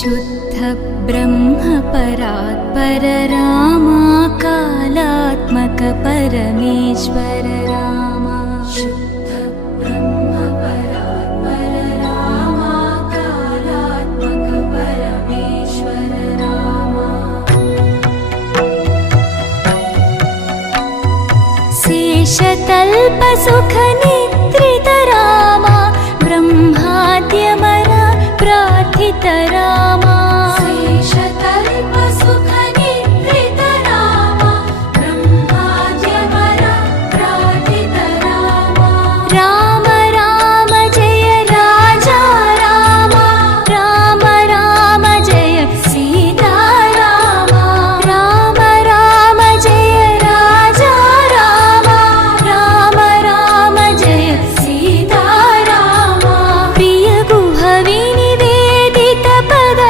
शुद्ध ब्रह्म परात्पर रामा कालात्मक परमेश्वर रामा शुद्ध ब्रह्म परात्पर रामा कालात्मक परमेश्वर रामा शेषतल्प सुख निद्रित रामा ब्रह्माद्यमर प्रार्थित रामा